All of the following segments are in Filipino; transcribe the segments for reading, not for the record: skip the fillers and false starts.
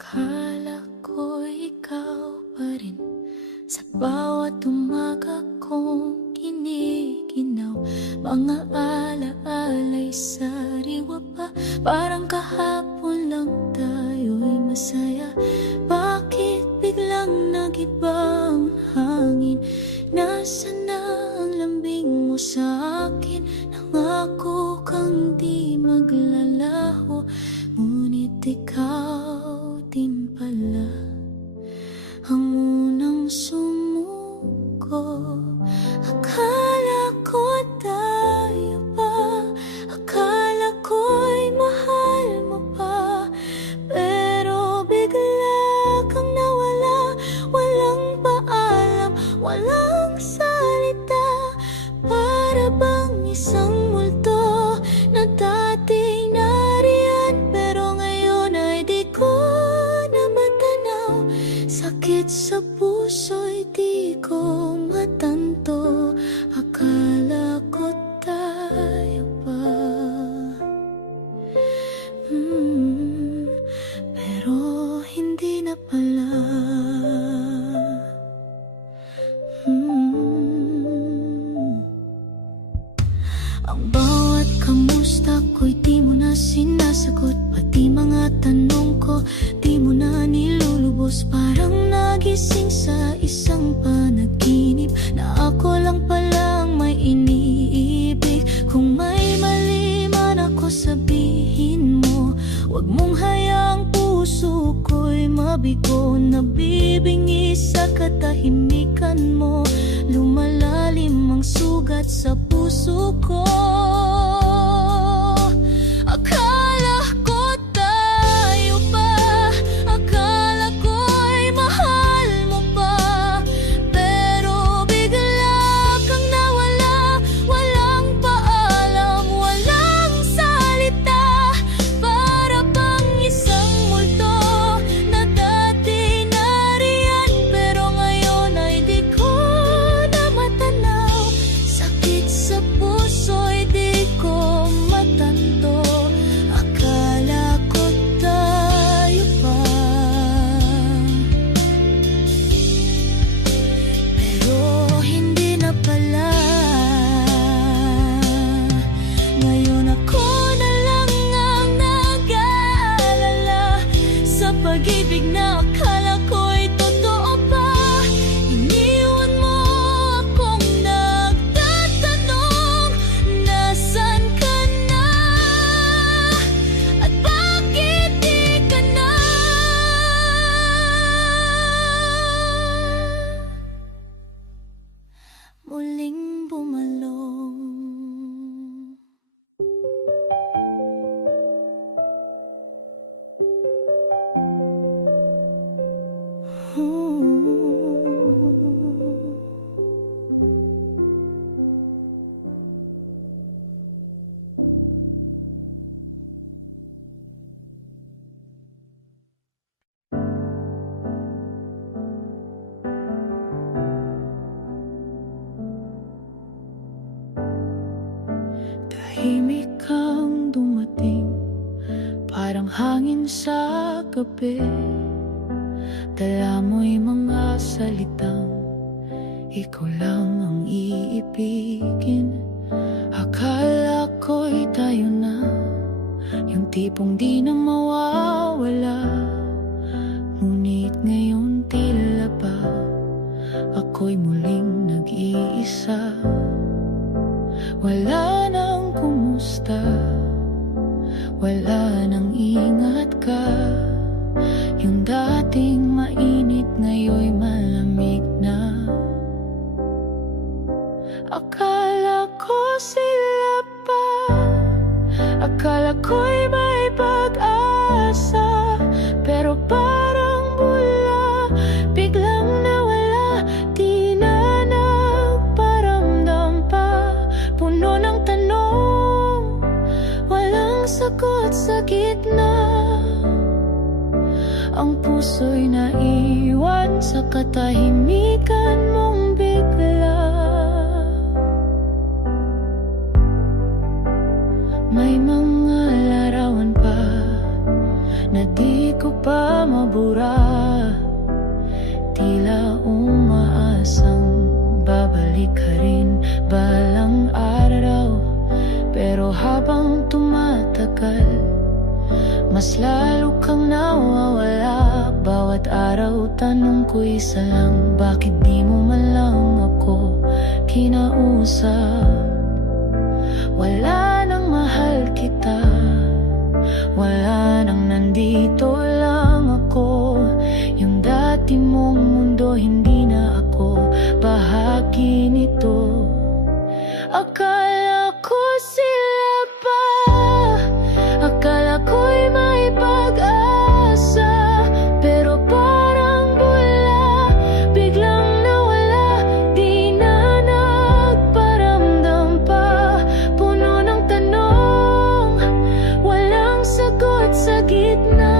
Akala ko ikaw pa rin sa bawat umaga kong giniginaw. Mga alaala'y sariwa pa, parang kahapon lang tayo'y masaya. Bakit biglang nag-iba ang hangin? Nasaan na ang lambing mo sa akin? Nangako kang di maglalaho, ngunit ikaw din pala ang unang sumuko. Akala ko tayo pa, akala ko'y mahal mo pa, pero bigla kang nawala. Walang paalam, walang salita, para bang isang multo na dating nariyan, pero ngayon ay di ko na matanaw. Sakit sa puso'y di ko matanto. Akala ko tayo pa, pero hindi na pala. Ang bawat kamusta ko'y di mo na sinasagot, pati mga tanong ko di mo na nilulubos. Parang nagising sa isang panaginip na ako lang palang may iniibig. Kung may mali man ako sabihin mo, huwag mong hayaang puso ko'y mabigo. Nabibingi sa katahimikan mo, lumalalim ang sugat sa puso ko. Akala ko tayo pa, akala ko'y mahal mo pa, pero bigla kang nawala. Walang paalam, walang salita, para bang isang multo na dati nariyan, pero ngayon ay di ko na matanaw. Sakit sa puso'y di ko matanto. Akala ko tayo pa, pero hindi na pala. Ngayon ako na lang ang nag-aalala sa pag-ibig na akala ko'y totoo pa. Iniwan mo akong nagtatanong, nasaan ka na? At bakit di ka na muling bumalong? Tahimik kang dumating, parang hangin sa gabi. Dala mo'y mga salitang ikaw lang ang iibigin. Akala ko'y tayo na, yung tipong di na mawawala. Ngunit ngayon tila ba ako'y muling nag-iisa. Wala nang kumusta, wala nang ingat ka. Yung dating mainit ngayon'y malamig na. Akala ko sila pa, akala ko'y may pag-asa, pero parang bula, biglang nawala. Di na nagparamdam pa, puno ng tanong, walang sagot sa gitna. Ang puso'y naiwan sa katahimikan mong bigla. May mga larawan pa na di ko pa mabura. Tila umaasang babalik ka rin balang araw. Pero habang tumatagal, mas lalo kang nawawala. Bawat araw tanong ko isa lang, bakit di mo man lang ako kinausap? Wala nang mahal kita, wala nang nandito lang ako. Yung dati mong mundo, hindi na ako bahagi nito. Akala ko sila pa, akala ko'y may pag-asa. Pero parang bula, biglang nawala, di na nagparamdam pa. Puno ng tanong, walang sagot sa gitna.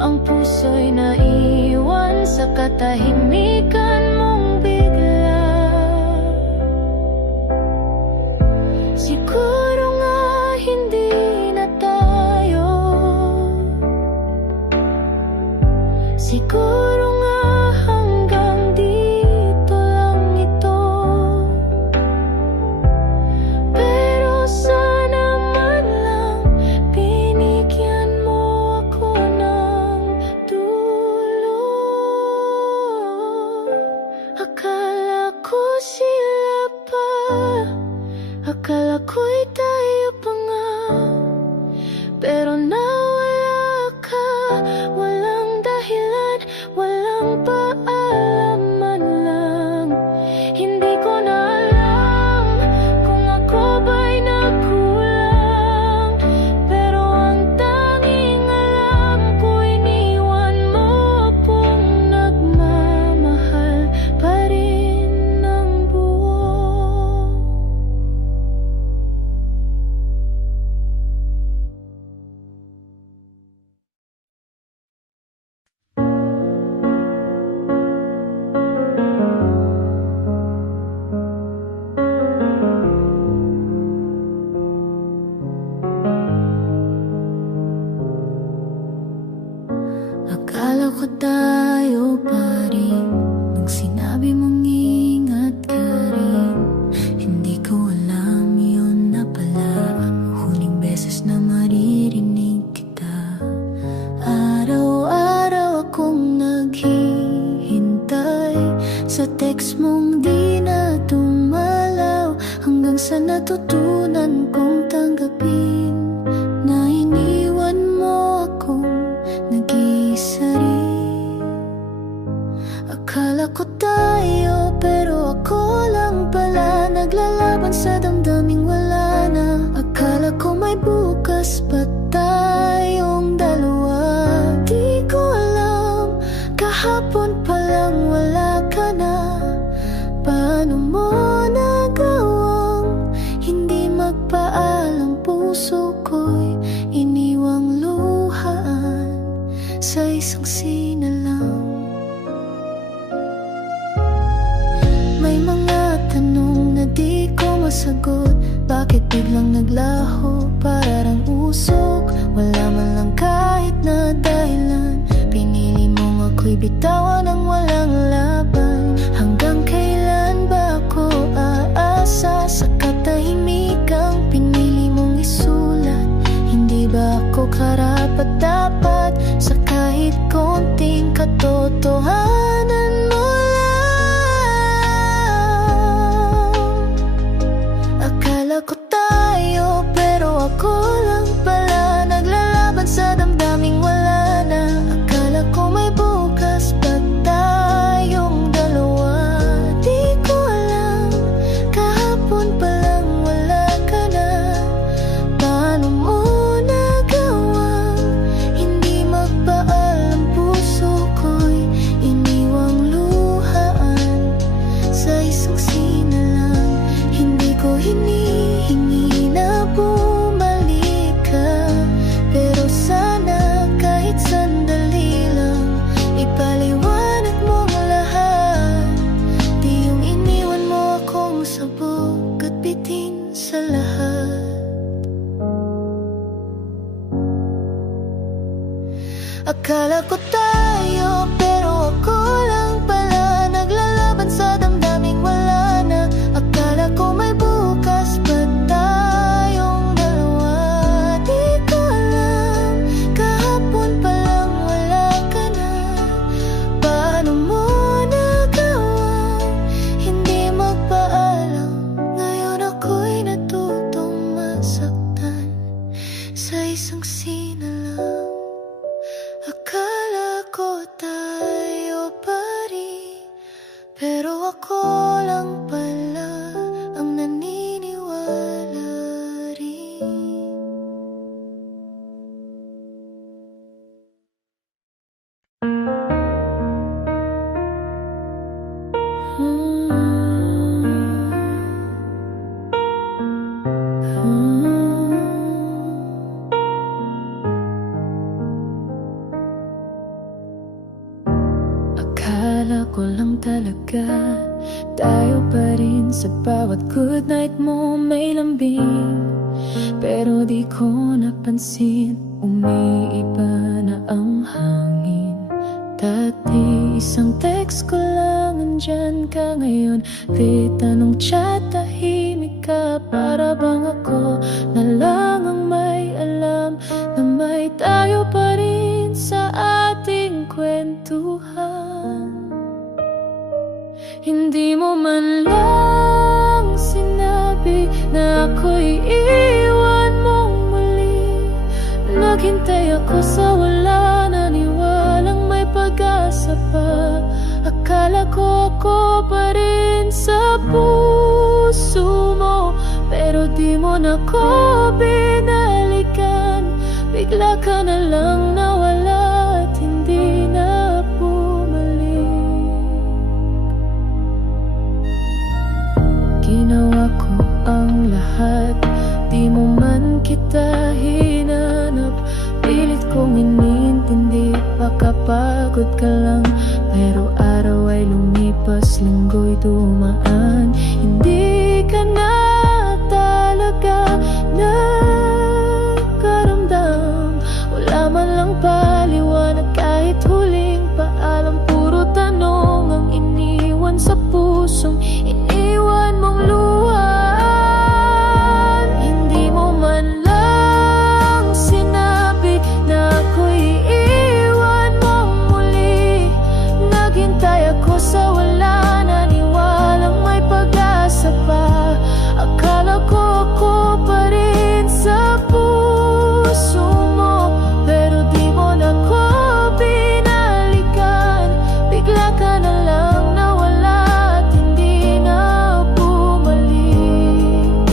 Ang puso'y naiwan sa katahimikan mong bigla. Siguro nga hindi na tayo, siguro nga hanggang dito lang ito. Pero sana man lang binigyan mo ako ng dulo. Akala ko sila pa, akala ko'y tayo pa nga. Pero nawala ka, walang dahilan, walang paalam man lang. Hindi ko na alam kung ako ba'y nagkulang. Pero ang tanging alam ko, iniwan mo akong nagmamahal pa rin ng buo. Akala ko tayo pa rin nung sinabi mong ingat ka rin. Hindi ko alam yun na pala ang huling beses na maririnig kita. Araw-araw akong naghihintay sa text mong di na dumalaw, hanggang sa natutunan kong tanggapin na iniwan mo akong nag-iisa rin. Akala ko tayo, pero ako lang pala naglalaban sa damdaming wala na. Akala ko may bukas pa tayong dalawa. Di ko alam, kahapon pa lang wala ka na. Paano mo nagawang hindi magpaalam? Puso ko'y iniwang luhaan sa isang sinalang. May mga tanong na di ko masagot. Bakit biglang naglaho, parang usok? Wala man lang kahit na dahilan. Pinili mong ako'y bitawan ng walang laban. Hanggang kailan ba ako aasa sa katahimikang pinili mong isulat? Hindi ba ako karapat-dapat sa kahit konting katotohanan mo lang? Akala ko tayo, pero ako lang pala naglalaban sa damdaming wala na. Akala ko may bukas pa tayong dalawa. Di ko alam, kahapon pa lang wala ka na. Paano mo nagawang hindi magpaalam? Puso ko'y iniwang Akala ko tayo, pero ako lang pala naglalaban sa damdaming wala na. Akala ko may bukas pa tayong dalawa. Di ko alam, kahapon pa lang wala ka na. Paano mo nagawang hindi magpaalam? Ngayon ako'y natutong masaktan sa isang sinalang. Akala ko tayo pa rin, pero ako lang pala ang naniniwala rin. Akala ko lang talaga tayo pa rin sa bawat good night mo may lambing. Pero di ko napansin, umiiba na ang hangin. Dati isang text ko lang, andyan ka ngayon. Di tanong chat, tahimik ka. Para bang ako na lang ang may alam na may tayo pa rin sa ating kwentuhan. Hindi mo man lang sinabi na ako'y iwan mong muli. Naghintay ako sa wala, naniwalang may pag-asa pa. Akala ko ako pa rin sa puso mo, pero di mo na ko binalikan. Bigla ka na lang nawala at hindi na bumalik. Ginawa ko ang lahat, di mo man kita hinanap. Pilit kong inintindi, baka pagod ka lang. Pero araw ay lumipas, linggo'y dumaan. Hindi ka na talaga nagkaramdam. Wala man lang paliwanag, kahit huling paalam. Puro tanong ang iniwan sa pusong iniwan mong luhan. Hindi mo man lang sinabi na ako'y iwan mong muli. Naghintay ako sa wala, naniwalang may pag-asa pa. Akala ko ako pa rin sa puso mo, pero di mo na ko binalikan. Bigla ka na lang nawala at hindi na bumalik.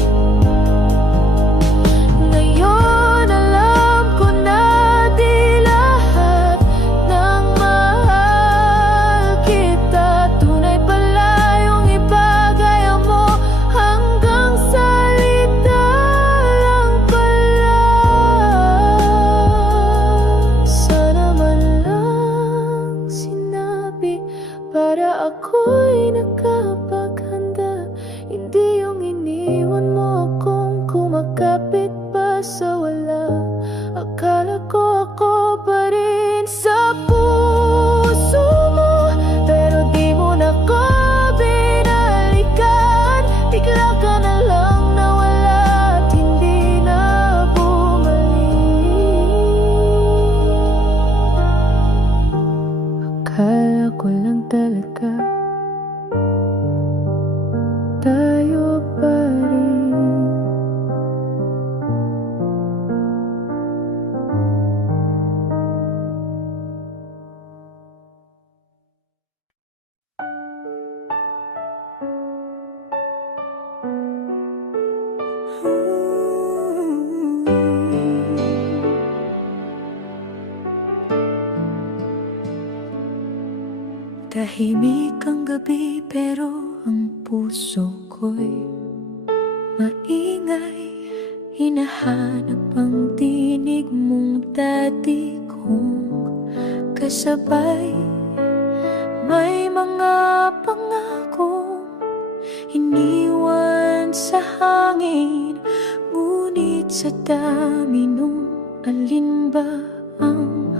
Ngayon alam ko na di lahat ng mahal kita tunay pala yung ipagaya mo. Hanggang salita lang pala. Sana man lang sinabi para ako'y nakapaghanda. Hindi yung iniwan mo akong kumakapit pa sa wala. Akala ko ako pa rin sa puso mo, pero di mo na ko binalikan. Bigla ka na lang nawala at hindi na bumalik. Akala ko lang talaga tayo pa rin. Tahimik ang gabi pero ang puso ko'y maingay. Hinahanap ang tinig mong dati kong kasabay. May mga pangakong iniwan sa hangin, ngunit sa dami nung alin ba ang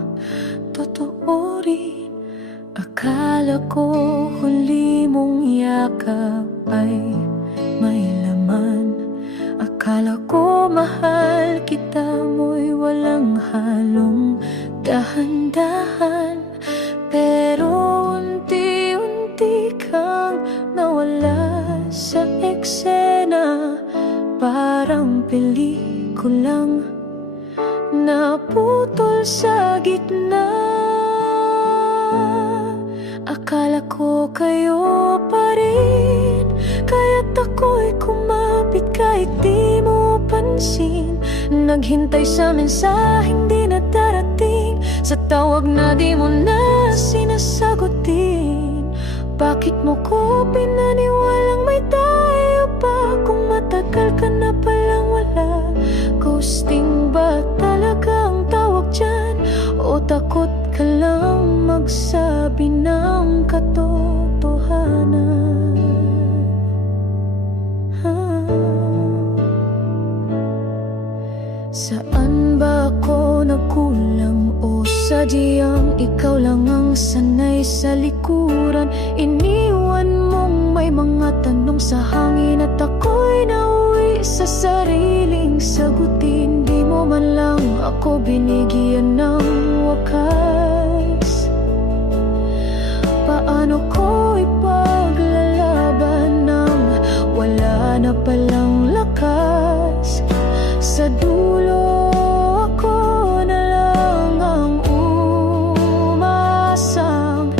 Akala ko huli mong yakap ay may laman. Akala ko mahal kita mo'y walang halong dahan-dahan. Pero unti-unti kang nawala sa eksena. Parang pelikulang naputol sa gitna. Akala ko kayo pa rin, kaya't ako'y kumapit kahit di mo pansin. Naghintay sa mensaheng di na darating, sa tawag na di mo na sinasagutin. Bakit mo ko pinaniwalang may tayo pa, kung matagal ka na palang wala? Ghosting ba talaga ang tawag dyan, o takot ka lang magsabi ng katotohanan? Saan ba ako nagkulang, o sadyang ikaw lang ang sanay sa likuran? Iniwan mong may mga tanong sa hangin, at ako'y nauwi sa sariling sagutin. Di mo man lang ako binigyan ng wakas. Paano ko ipaglalaban nang wala na palang lakas? Sa dulo ako na lang ang umasang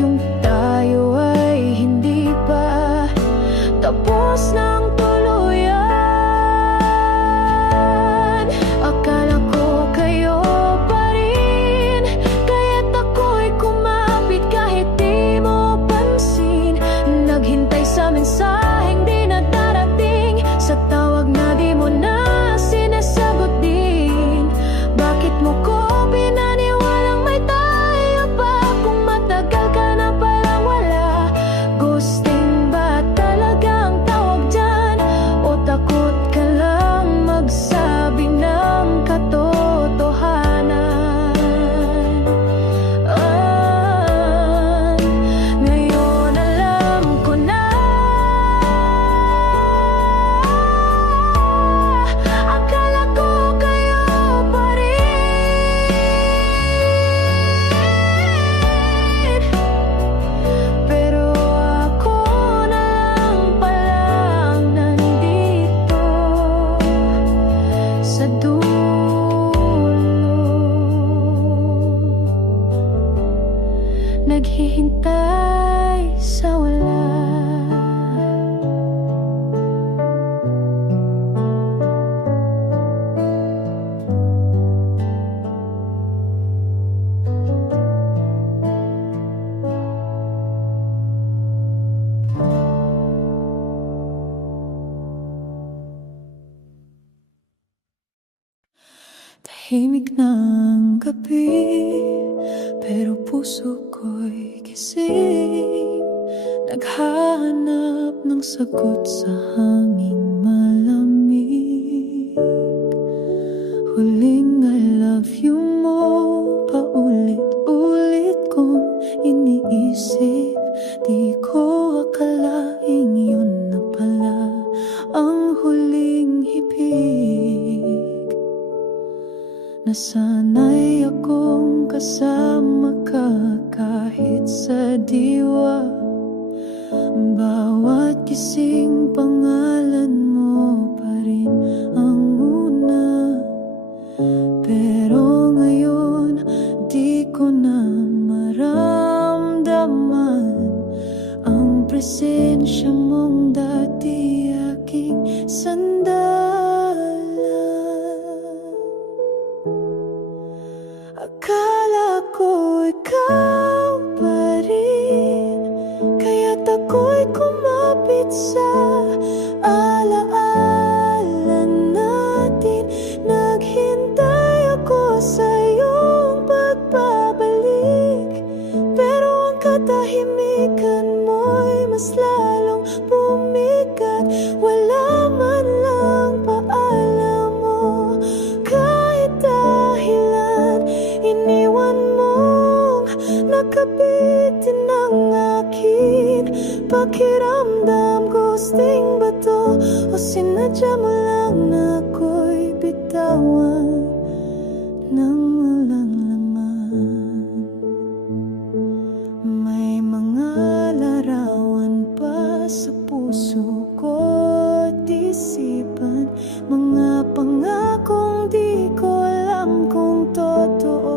yung tayo ay hindi pa tapos ng tuluyan. Akala ko kayo pa rin, kaya't ako'y kumapit kahit di mo pansin. Naghintay sa mensaheng di na darating, sa tawag na di mo na sinasagot din. Bakit mo ko pinaniwalang may tayo pa, kung matagal ka na palang wala? Ghosting ba talaga ang tawag dyan, o takot ka lang magsabi ng katotohanan? Ngayon alam ko na, akala ko kayo pa rin, pero ako na lang palang nandito sa dulo, naghihintay sa wala. Tahimik ng gabi, pero puso ko'y gising. Naghahanap ng sagot sa hanging malamig. Huling I love you mo, paulit-ulit kong iniisip. Di ko akalaing yun na pala ang huling hibig. Nasanay akong kasama ka kahit sa diwa. Bawat gising pangalan mo pa rin ang una. Pero ngayon di ko na maramdaman ang presensya mong dati aking sandalan. Akala ko ikaw pa rin, kaya't ako'y kumapit sa alaala natin. Naghintay ako sa iyong pagbabalik, pero ang katahimikan mo'y mas lalong bumigat. Wala man lang paalam mo, kahit dahilan iniwan mong nakabitin ng sinadya mo lang na ako'y bitawan ng walang laman. May mga larawan pa sa puso ko't isipan, mga pangakong di ko alam kung totoo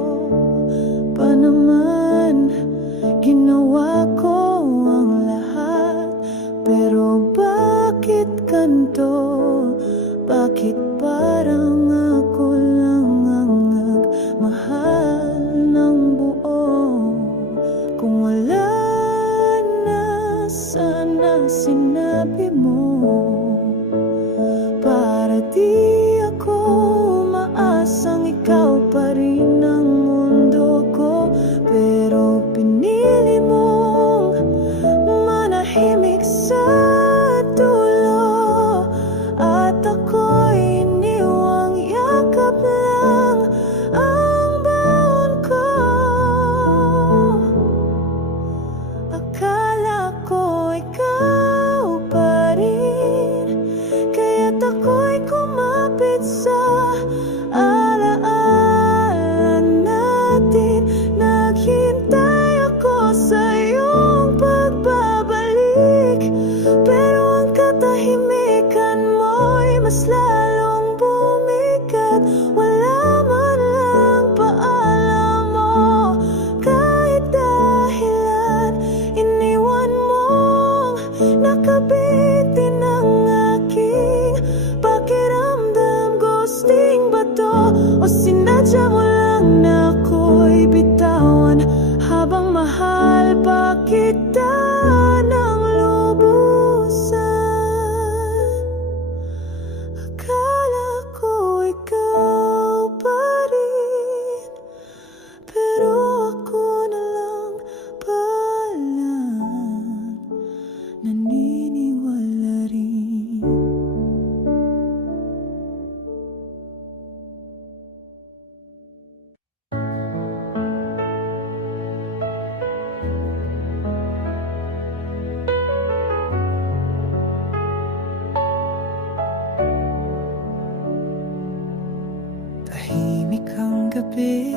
pa naman. Ginawa ko ang lahat, pero bakit ganito? Bakit parang ako lang ang nagmahal ng buo? Kung wala na sana sinabi mo, para di ako umaasang ikaw pa rin ang mundo ko. Pero pinili mong manahimik sa dulo, at ako'y iniwang yakap lang ang baon ko. Akala ko ikaw pa rin, kaya't ako'y kumapit sa alaala natin. Naghintay ako sa iyong pagbabalik, pero ang katahimikan mo'y mas lalong bumigat. Wala man lang paalam mo, kahit dahilan. Iniwan mong nakabitin ang aking pakiramdam. Ghosting ba to, o sinadya mo lang na ako'y bitawan habang mahal pa kita ng lubusan? Akala ko ikaw pa rin, pero ako na lang pala naniniwala rin. Tahimik ang gabi,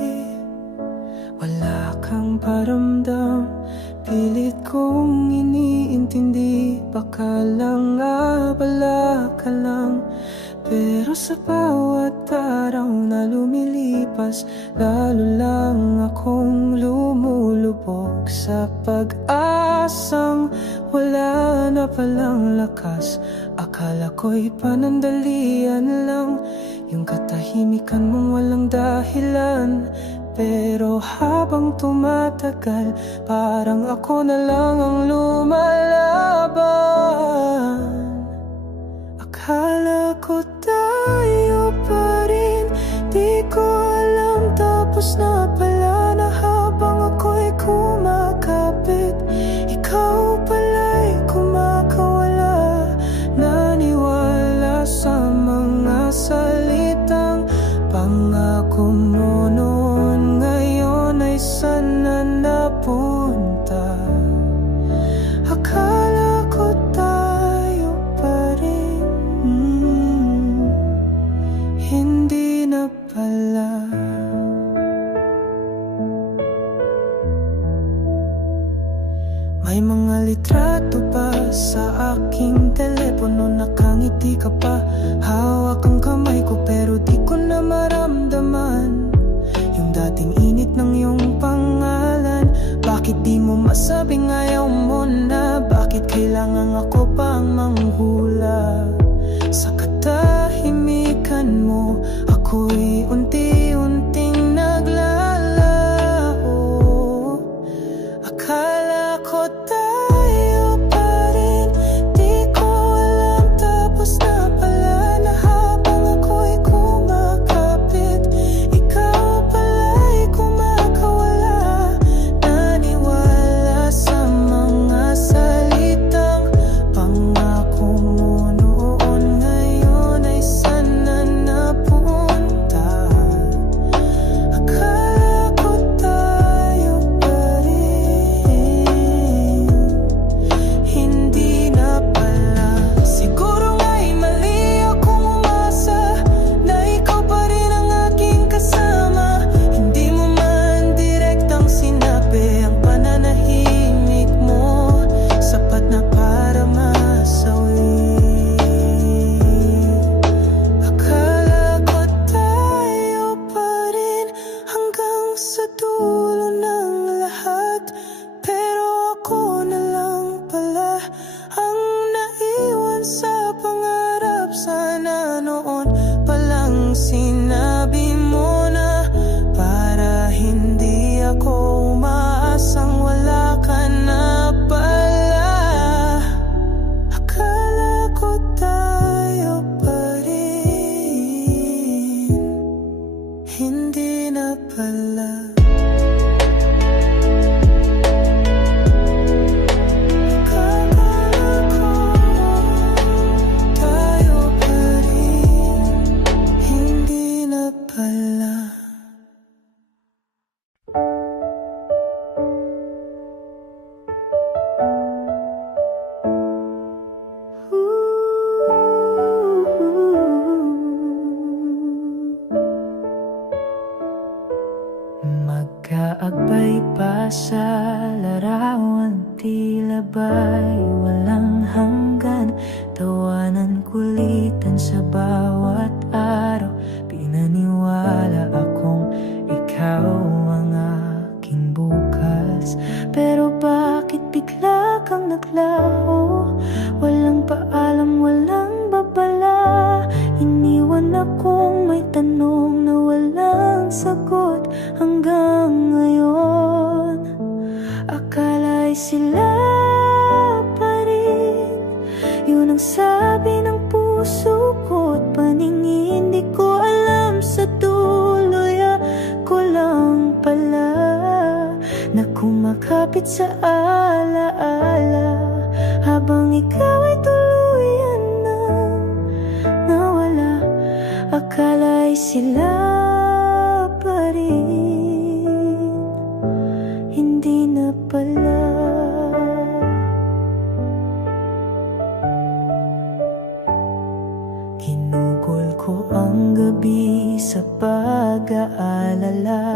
wala kang paramdam. Pilit kong iniintindi, baka lang abala ka lang. Pero sa bawat araw na lumilipas, lalo lang akong lumulubog sa pag-asang wala na palang lakas. Akala ko'y panandalian lang, yung katahimikan mong walang dahilan. Pero habang tumatagal, parang ako na lang ang lumalaban. Akala ko tayo pa rin, di ko alam tapos na pala na habang ako'y kumakapit, ikaw pala'y kumakawala. Naniwala sa mga salitang pangako mo noon, ngayon ay sana napunta. Akala ko tayo pa rin, hindi na pala. May mga litrato pa sa aking telepono, nakangiti ka pa. Hawak ang kamay ko pero di ko na maramdaman yung dating init ng iyong pangalan. Bakit di mo masabing ayaw mo na? Bakit kailangan ako pang manghula? Sa katahimikan mo, ako'y unti-unting naglalaho. Akala ko tayo pa rin, di ko alam tapos na pala na habang ako'y kumakapit, ikaw pala'y kumakawala. Naniwala sa mga salitang pang hindi na pala. Magkaagbay pa sa larawan, tila ba'y walang hanggan. Tawanan, kulitan sa bawat araw, pinaniwala akong ikaw ang aking bukas. Pero bakit bigla kang naglaho? Walang paalam, walang babala. Iniwan akong may tanong na walang sagot hanggang ngayon. Akala'y sila pa rin, yun ang sabi ng puso ko't paningin. Di ko alam sa tuloy, ako lang pala na kumakapit sa alaala, habang ikaw ay tuluyan nang nawala. Akala'y sila pa rin, hindi na pala. Ginugol ko ang gabi sa pag-aalala.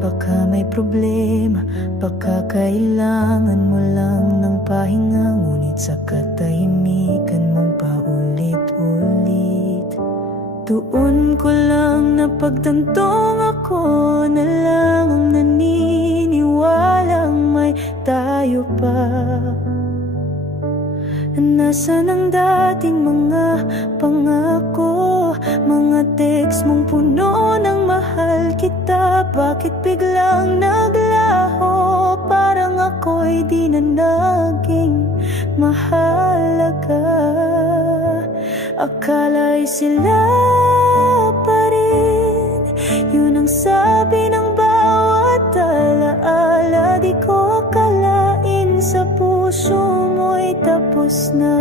Baka may problema, baka kailangan mo lang ng pahinga. Ngunit sa katahimikan mong paulit-ulit, doon ko lang napagtantong ako na lang ang naniniwalang may tayo pa. Nasaan ang dating mga pangako, mga text mong puno ng mahal kita? Bakit biglang naglaho? Parang ako'y di na naging mahalaga. Akala'y sila pa rin, yun ang sabi ng bawat alaala. Di ko akalain sa puso mo'y tapos na,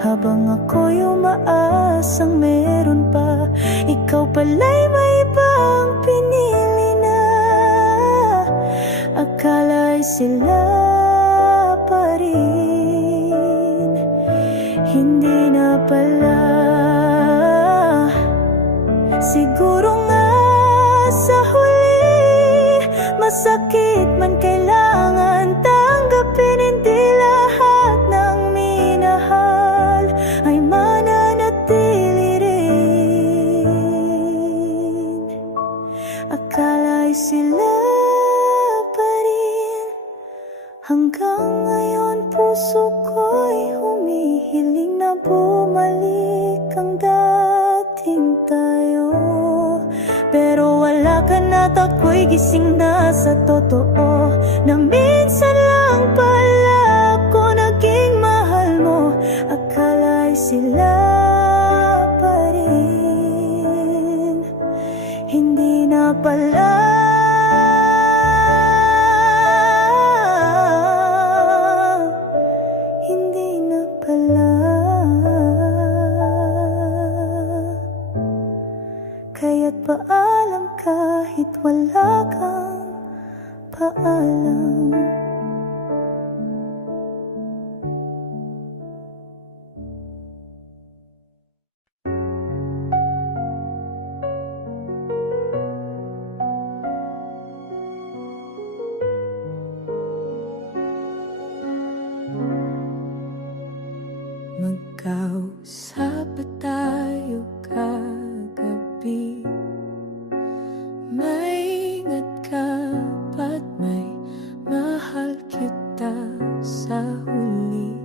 habang ako'y umaasang meron pa. Ikaw pala'y may ibang pinili na. Akala'y sila pa rin, hindi na pala. Siguro nga sa huli, masakit man kailangan tanggapin. Hindi lahat ng minahal ay mananatili rin. Akala'y sila pa rin, hanggang ngayon puso ko'y humihiling na bumalik ang dating tayo. Pero wala ka na't ako'y gising na sa totoo, na minsan lang pala ako naging mahal mo. Akala'y sila pa rin, hindi na pala. Hindi na pala. Kaya't paalam kahit wala kang paalam. Magkausap ba tayo kagabi? May ingat ka ba't may mahal kita sa huli?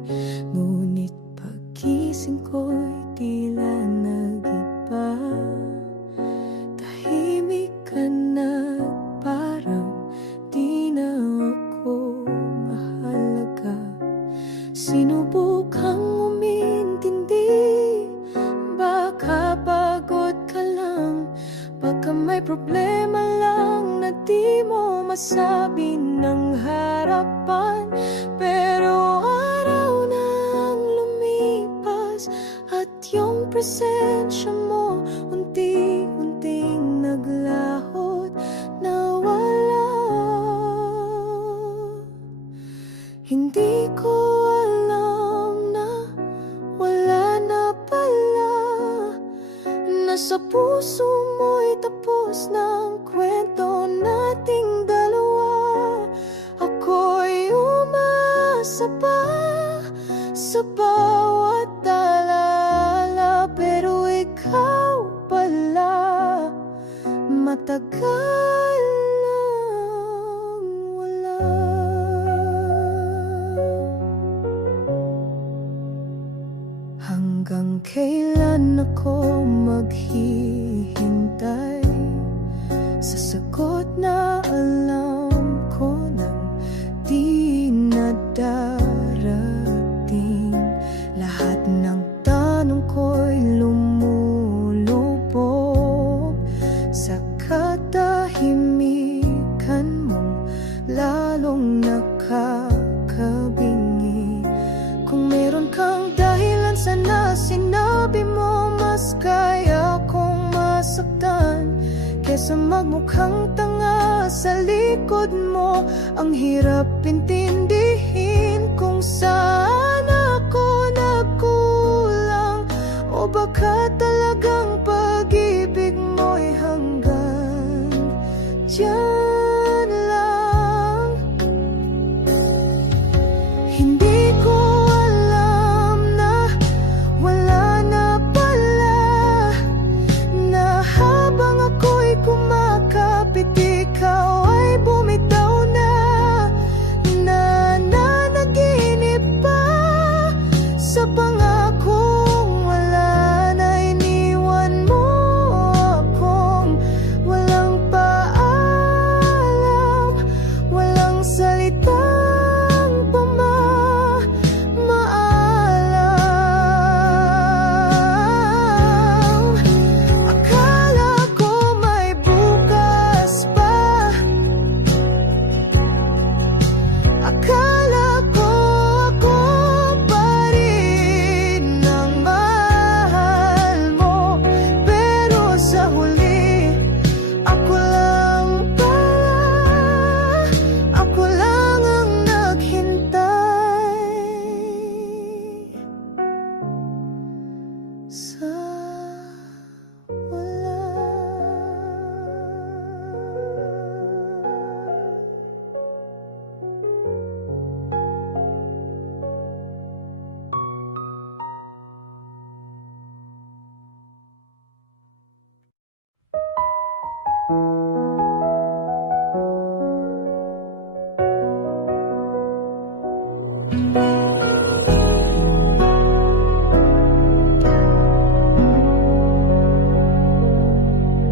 Ngunit pagising ko'y tila nag-iba. Tahimik ka na, parang di na ako mahalaga. Sinubukang umintindi, baka pagod ka lang, baka may problema lang na di mo masabi ng harapan. Pero araw na ang lumipas at yung presensya mo unti-unting naglahot, nawala. Hindi ko alam na wala na pala, nasa puso mo'y tapos ng kwento nating dalawa. Ako'y umasa pa sa bawat alaala, pero ikaw pala matagal nang wala. Hanggang kailan ako maghihintay sa sagot na alam ko nang di na darating? Lahat ng tanong ko'y lumulubog sa katahimikan mong lalong nakakabingi. Kung meron kang dahilan, sana sinabi mo. Mas kaya kong masaktan kesa magmukhang tanga sa likod mo. Ang hirap intindihin kung saan ako nagkulang, o baka talagang pag-ibig mo'y hanggang diyan lang. Hindi ko alam na wala na pala, na habang ako'y kumakapit, ikaw ay bumitaw na. Nananaginip pa sa pangakong wala na, iniwan mo akong walang paalam, walang salitang pamamaalam. Akala ko may bukas pa, akala ko ako pa rin ang mahal mo, pero sa huli ako lang pala, ako lang ang naghintay sa wala.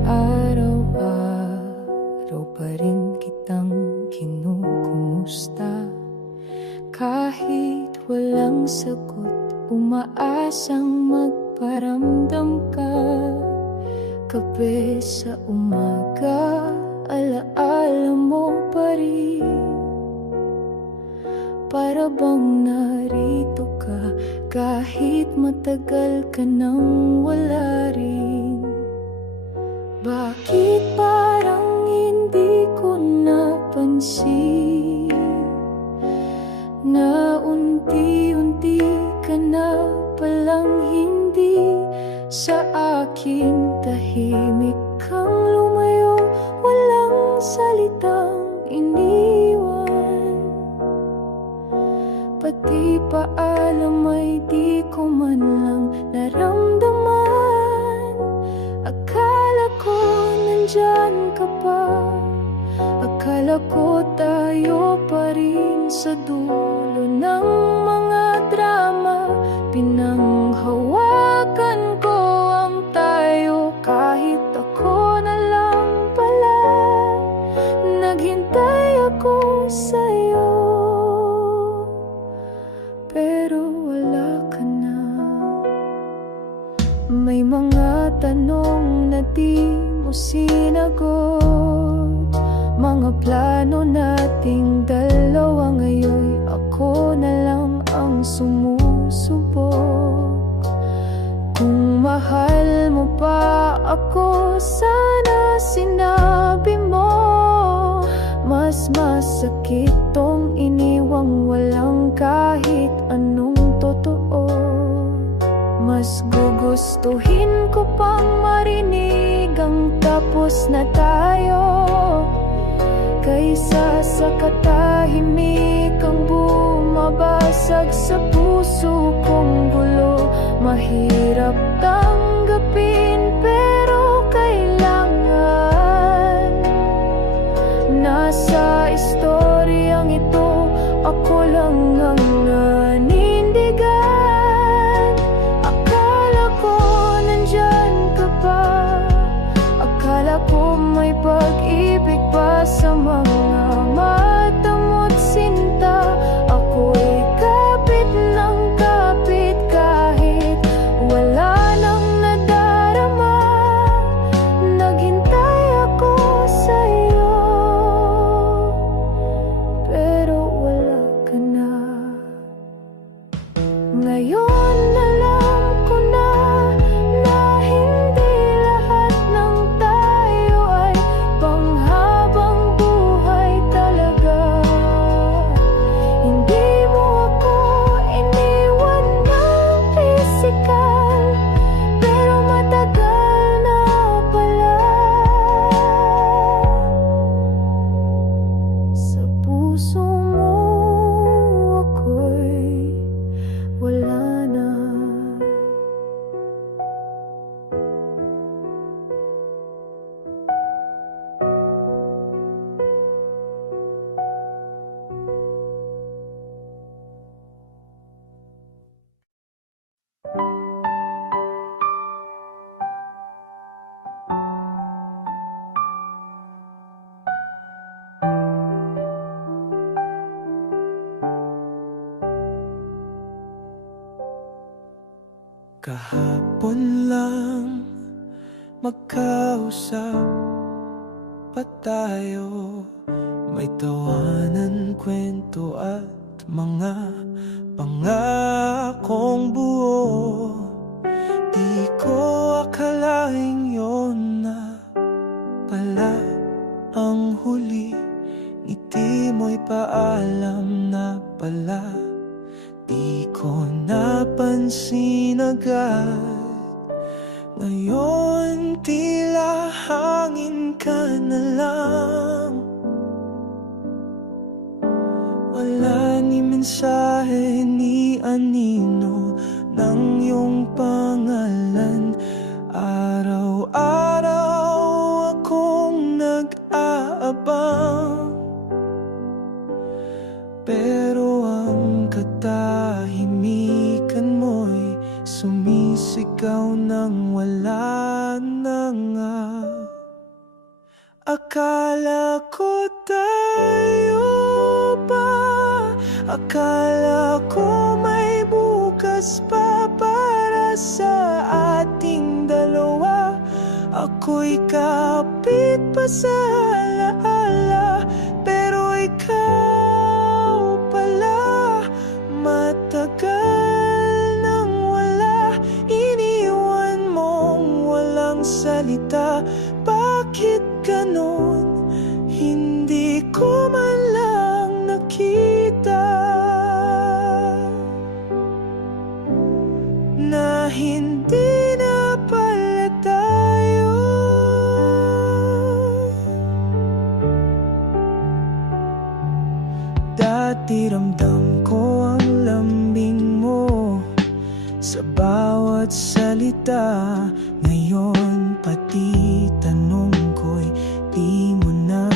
Araw-araw pa rin kitang kinukumusta, kahit walang sagot, umaasang magparamdam ka. Kape sa umaga, alaala mo pa rin, para bang narito ka kahit matagal ka nang wala rin. Bakit parang hindi ko napansin na unti-unti ka na palang hindi sa aking tahimik kang lumayo, walang salitang iniwan, pati paalam ay di ko man lang naramdaman. Akala ko nandyan ka pa, akala ko tayo pa rin sa dulo ng mga drama. Pinanghawakan ko ang tayo, kahit ako na lang pala naghintay ako sa'yo, pero wala ka na. May mga tanong na di mo sinagot. Mga plano nating dalawa ngayon, ako na lang ang sumusubok. Kung mahal mo pa ako, sana sinabi mo. Mas masakit tong iniwang walang kahit anong totoo. Mas gugustuhin ko pang marinig ang tapos na tayo, kaysa sa katahimikang bumabasag sa puso kong gulo. Mahirap tanggapin pero kailangan. Nasa istoryang ito, ako lang ang nanindigan. Akala ko nandyan ka pa, akala ko may pag-ibig pa sa mga mata mo't sinta. Ako'y kapit ng kapit kahit wala nang nadarama. Naghintay ako sa'yo, pero wala ka na. Ngayon alam ko na hindi lahat ng tayo ay panghabang buhay talaga. Hindi mo ako iniwan ng pisikal, pero matagal na pala. Sa puso mo ako'y wala na. Kahapon lang magkausap pa tayo, may tawanan, kwento at mga pangakong buo. Di ko akalaing yun na pala ang huli. Ngiti mo'y paalam na pala. Di ko napansin agad. Ngayon tila hangin ka na lang. Wala ni mensahe ni anino ng iyong pangalan. Araw-araw akong nag-aabang, pero ang katahimikan mo'y sumisigaw nang wala na nga. Akala ko tayo pa, akala ko may bukas pa para sa ating dalawa. Ako'y kapit pa sa alaala, pero ikaw pala matagal nang wala. Iniwan mong walang salita. Bakit ganon? Hindi ko man lang nakita na hindi na pala tayo. Dati ramdam ko ang lambing mo sa bawat salita. Ngayon pati tanong ko'y di mo na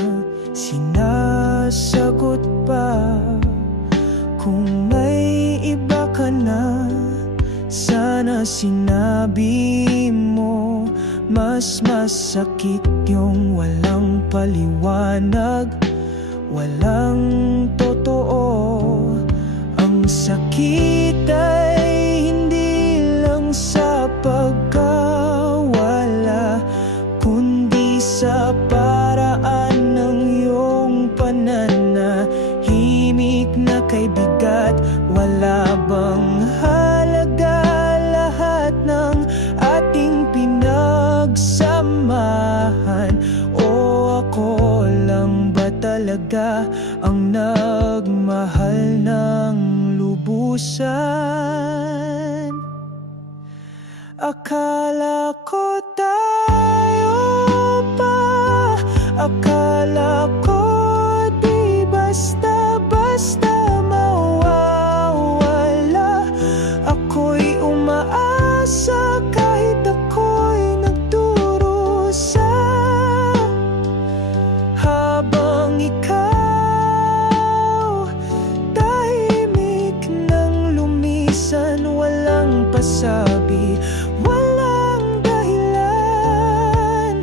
sinasagot pa. Kung may iba ka na, sana sinabi mo. Mas masakit yung walang paliwanag, walang totoo. Ang sakit ay hindi lang sa pagkawala, kundi kay bigat? Wala bang halaga lahat ng ating pinagsamahan? O ako lang ba talaga ang nagmahal ng lubusan? Akala ko tayo pa, akala ko di basta-basta mawawala. Ako'y umaasa kahit ako'y nagdurusa, habang ikaw tahimik nang lumisan. Walang pasabi, walang dahilan,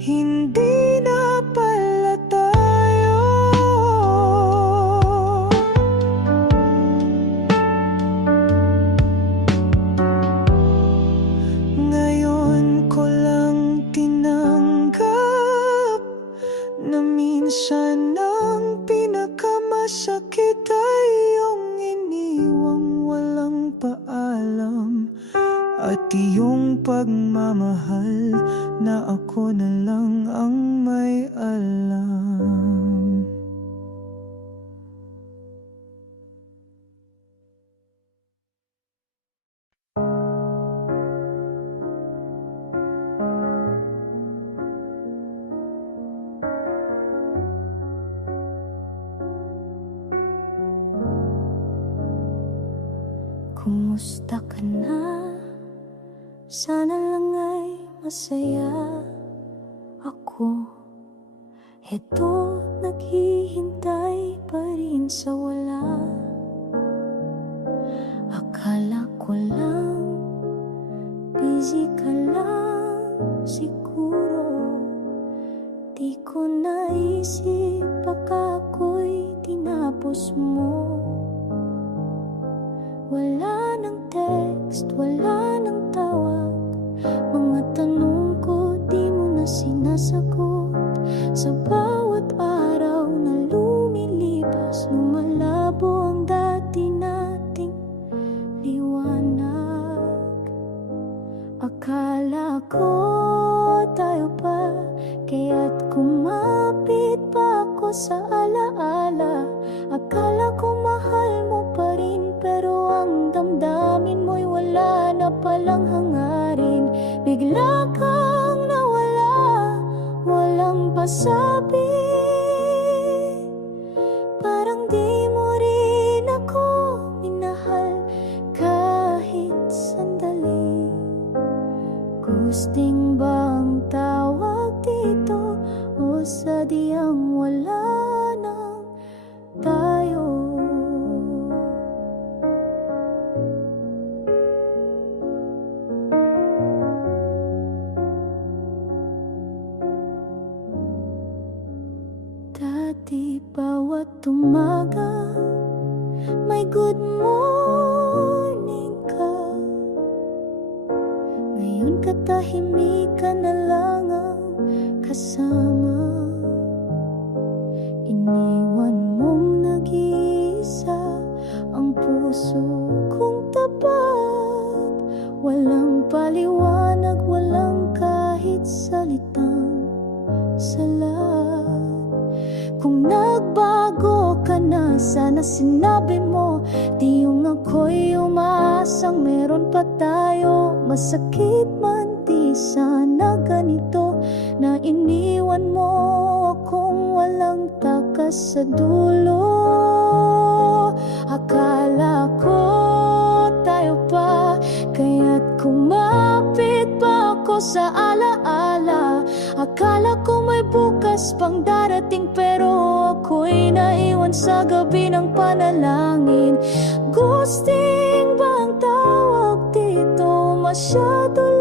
hindi na pala tayo. Ngayon ko lang tinanggap na minsan ang pinakamasakit ay yung iniwang walang paalam, at iyong pagmamahal na ako na lang ang may alam. Kumusta ka na? Sana lang ay masaya ako. Heto, naghihintay pa rin sa wala. Akala ko lang busy ka lang siguro. Di ko naisip baka ako'y tinapos mo. Wala nang text, wala nang tawag. Mga tanong ko di mo na sinasagot. Sa bawat araw na lumilipas, lumalabo ang dati nating liwanag. Akala ko tayo pa, kaya't kumapit pa ako sa alaala. Akala ko mahal mo pa rin, pero ang damdamin mo'y wala na palang hangarin. Bigla kang nawala, walang pasabi. Parang di mo rin ako minahal kahit sandali. Gusting bang tawag dito o sadyang wala nang tayo? Dati bawat umaga may good morning ka. Ngayon katahimikan na lang ang kasama. Iniwan mong nag-iisa ang puso kong tapat. Walang paliwanag, walang kahit salitang salat. Kung nagbago ka na, sana sinabi mo. Di yung ako'y umaasang meron pa tayo. Masakit man di sana ganito, na iniwan mo akong walang takas sa dulo. Akala ko tayo pa, kaya't kumapit pa ako sa alaala. Akala ko may bukas pang darating, pero ako'y naiwan sa gabi ng panalangin. Gusting bang tawag dito? Masyado